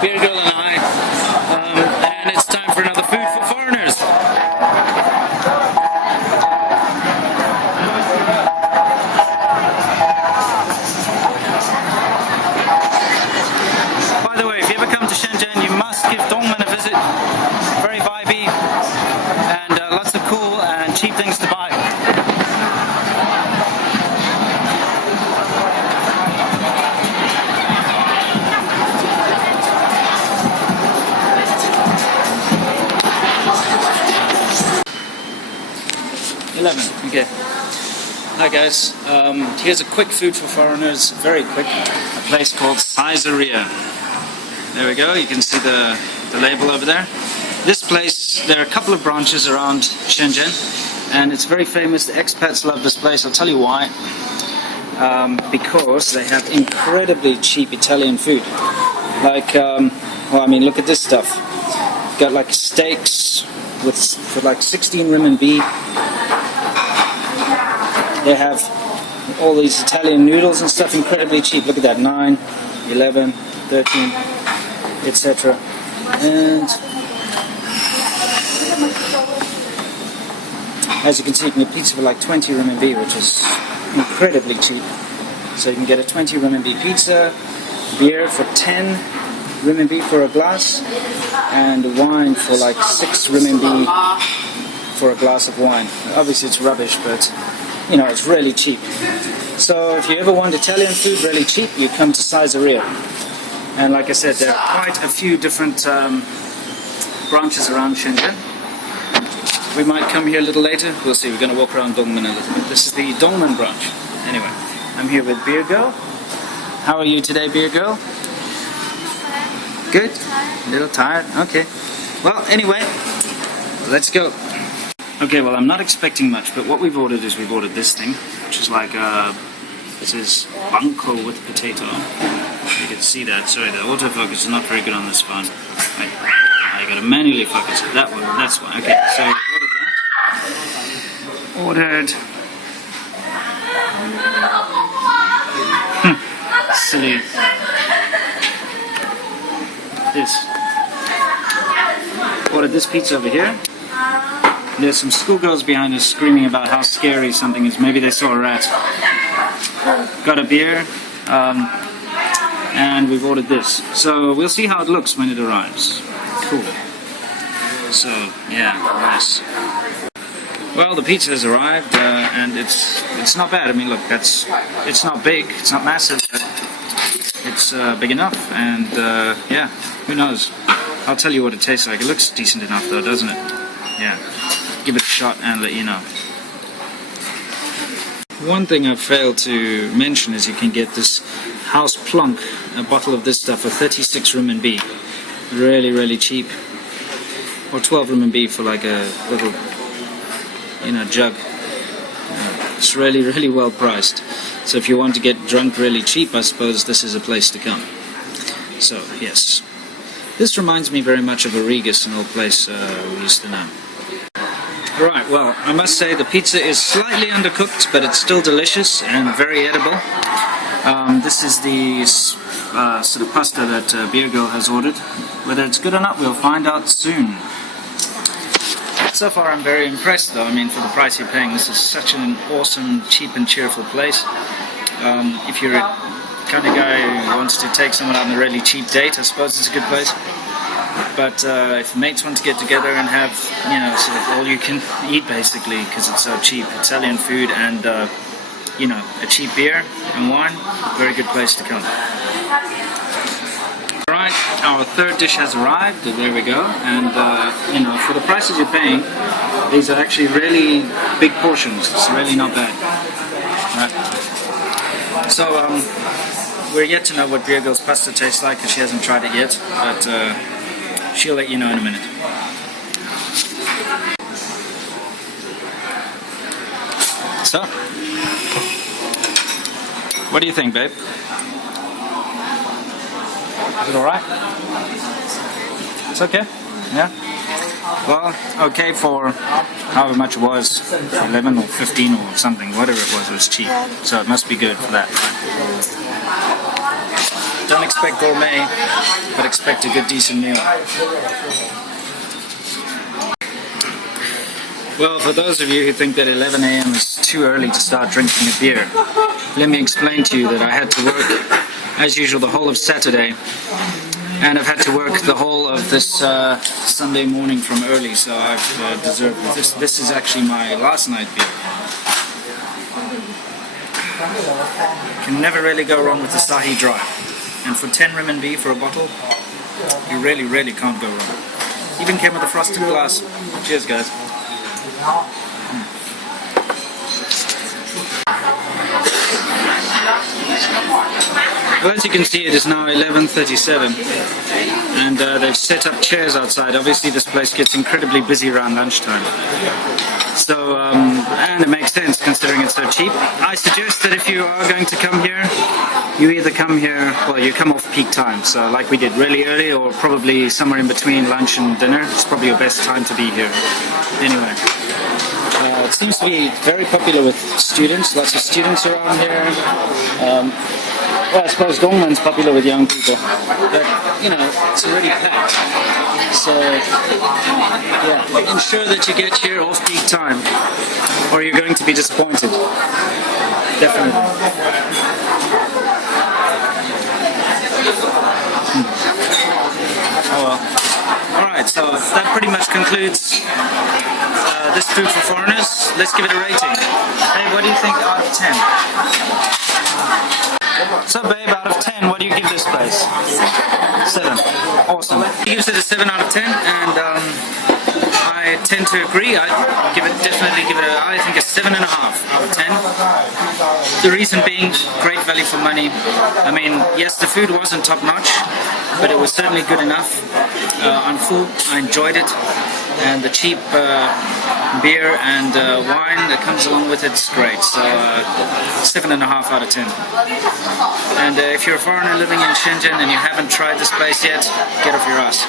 Beer Girl and I, and it's time for another Food for Foreigners. By the way, if you ever come to Shenzhen, you must give Dongmen a visit. Very vibey, and lots of cool and cheap things to buy. Okay. Hi guys, here's a quick Food for Foreigners, very quick, a place called Saizeriya. There we go, you can see the label over there. This place, there are a couple of branches around Shenzhen, and it's very famous. The expats love this place. I'll tell you why. Because they have incredibly cheap Italian food. Like, well, I mean, look at this stuff. Got like steaks for like 16 RMB. They have all these Italian noodles and stuff, incredibly cheap. Look at that, 9, 11, 13, etc. And as you can see, you can get pizza for like 20 RMB, which is incredibly cheap. So you can get a 20 RMB pizza, beer for 10 RMB for a glass, and wine for like 6 RMB for a glass of wine. Obviously it's rubbish, but you know, it's really cheap. So if you ever want Italian food really cheap, you come to Saizeriya. And like I said, there are quite a few different branches around Shenzhen. We might come here a little later. We'll see. We're going to walk around Dongmen a little bit. This is the Dongmen branch. Anyway, I'm here with Beer Girl. How are you today, Beer Girl? Good? A little tired? Okay. Well, anyway, let's go. Okay, well, I'm not expecting much, but what we've ordered is we've ordered this thing, which is like this is bunko with potato. You can see that. Sorry, the autofocus is not very good on this phone. Right. I gotta manually focus it. That one, that's one. Okay, so we ordered that. Silly. This. Ordered this pizza over here. There's some schoolgirls behind us screaming about how scary something is. Maybe they saw a rat. Got a beer, and we've ordered this. So we'll see how it looks when it arrives. Cool. So, yeah, nice. Well, the pizza has arrived, and it's not bad. I mean, look, it's not big, it's not massive, but it's big enough, and yeah, who knows? I'll tell you what it tastes like. It looks decent enough though, doesn't it? Yeah. Give it a shot and let you know. One thing I failed to mention is you can get this House Plunk, a bottle of this stuff for 36 RMB. Really, really cheap. Or 12 RMB for like a little, you know, jug. It's really, really well priced. So if you want to get drunk really cheap, I suppose this is a place to come. So, yes. This reminds me very much of Origus, an old place we used to know. Right, well, I must say the pizza is slightly undercooked, but it's still delicious and very edible. This is the sort of pasta that Beer Girl has ordered. Whether it's good or not, we'll find out soon. So far I'm very impressed though. I mean, for the price you're paying, this is such an awesome, cheap and cheerful place. If you're a kind of guy who wants to take someone out on a really cheap date, I suppose it's a good place. But if mates want to get together and have, you know, sort of all you can eat basically, because it's so cheap, Italian food and, you know, a cheap beer and wine, very good place to come. Alright, our third dish has arrived, there we go, and, you know, for the prices you're paying, these are actually really big portions, it's really not bad. Right. So, we're yet to know what Beer Girl's pasta tastes like, because she hasn't tried it yet, but, she'll let you know in a minute. So, what do you think, babe? Is it alright? It's okay? Yeah? Well, okay for however much it was, 11 or 15 or something, whatever it was cheap. So it must be good for that, right? Don't expect gourmet, but expect a good decent meal. Well, for those of you who think that 11 a.m. is too early to start drinking a beer, let me explain to you that I had to work, as usual, the whole of Saturday, and I've had to work the whole of this Sunday morning from early, so I've deserved this. This is actually my last night beer. Can never really go wrong with the Sahi Dry, and for 10 RMB for a bottle, you really can't go wrong. Even came with a frosted glass. Cheers, guys. Well, as you can see, it is now 11:37, and they've set up chairs outside. Obviously, this place gets incredibly busy around lunchtime. So, and it makes sense considering it's so cheap. I suggest that if you are going to come here, you either come here, well, you come off peak time, so like we did, really early, or probably somewhere in between lunch and dinner. It's probably your best time to be here. Anyway. It seems to be very popular with students, lots of students around here. Well, I suppose Dongmen's popular with young people, but you know, it's already packed. So, yeah, ensure that you get here off peak time, or you're going to be disappointed. Definitely. Oh well. Alright, so that pretty much concludes this food for foreigners. Let's give it a rating. Hey, what do you think out of 10? So babe, out of 10, what do you give this place? 7. Awesome. He gives it a 7 out of 10, and I tend to agree. I think a 7.5 out of 10. The reason being, great value for money. I mean, yes, the food wasn't top notch, but it was certainly good enough. I'm full. I enjoyed it, and the cheap beer and wine that comes along with it's great. So 7.5 out of 10. And if you're a foreigner living in Shenzhen and you haven't tried this place yet, get off your ass.